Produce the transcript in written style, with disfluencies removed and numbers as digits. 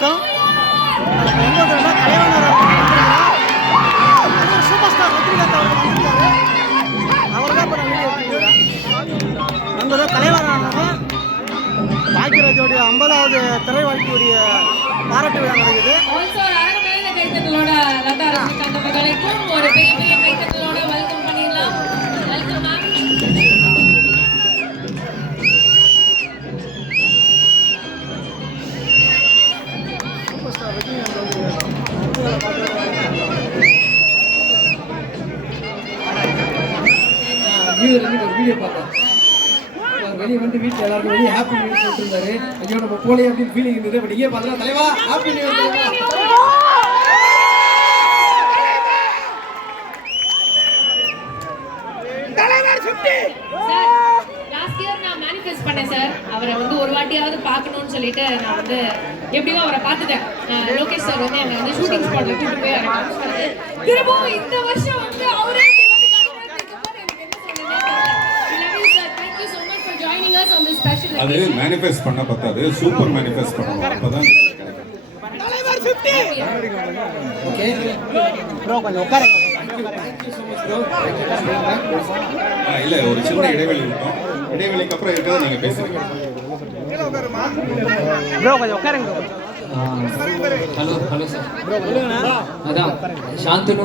வணக்கம். 9 Kalaivanar super star Rajinikanth அவர்கள் வந்திருக்காரு. அவர் தான் இப்போ நான் வீடியோ எடுத்துக்கிறேன். நண்பர் கலைவாணர் பாக்கியராஜோடைய 50வது திரை வாழ்க்கையுடைய பாராட்டு விழா நடக்குது. கைத்தட்டலோட லதா ரஜினிகாந்த் அவர்களுக்கும் ஒரு பெரிய பெரிய கைத்தட்டலோட வெல்கம் பண்ணிடலாம். Welcome ma'am. Super star Rajinikanth video பார்த்தேன். வெளியே வந்து வீட்டில் எல்லாருக்கும் வெளியே ஹாப்பி நியூ இயர் சொல்லிருந்தாரு. ஐயோ நம்ம போலே அப்படின்னு ஃபீலிங் இருந்தது. பட் இங்கே பார்த்தா தலைவா ஹாப்பி நியூ இயர் தலைவர் சுட்டி சார். லாஸ்ட் இயர் நான் மேனிஃபெஸ்ட் பண்ணேன் சார். அவரை வந்து ஒரு வாட்டியாவது பார்க்கணும்னு சொல்லிட்டு நான் வந்து எப்படியோ அவரை பார்த்துட்டேன். லோகேஷ் சார் வந்து என்னை வந்து ஷூட்டிங் ஸ்பாட்ல கூட்டிட்டு போய் அவரை காமிச்சாரு. திரும்பவும் இந்த வருஷம் வந்து அவரே அது மேனிஃபெஸ்ட் பண்ண பத்தாது, சூப்பர் மேனிஃபெஸ்ட் பண்ணணும். அப்பதான் தலைவர் சுட்டி. ஓகே ப்ரோ கொஞ்சம் உட்காருங்க. இல்ல ஒரு சின்ன இடைவெளி விட்டோம். இடைவெளிக்கு அப்புறம் இருக்கிறத நீங்க பேசுறீங்க. ப்ரோ கொஞ்சம் உட்காருங்க. Hello sir. அதான் சாந்தனு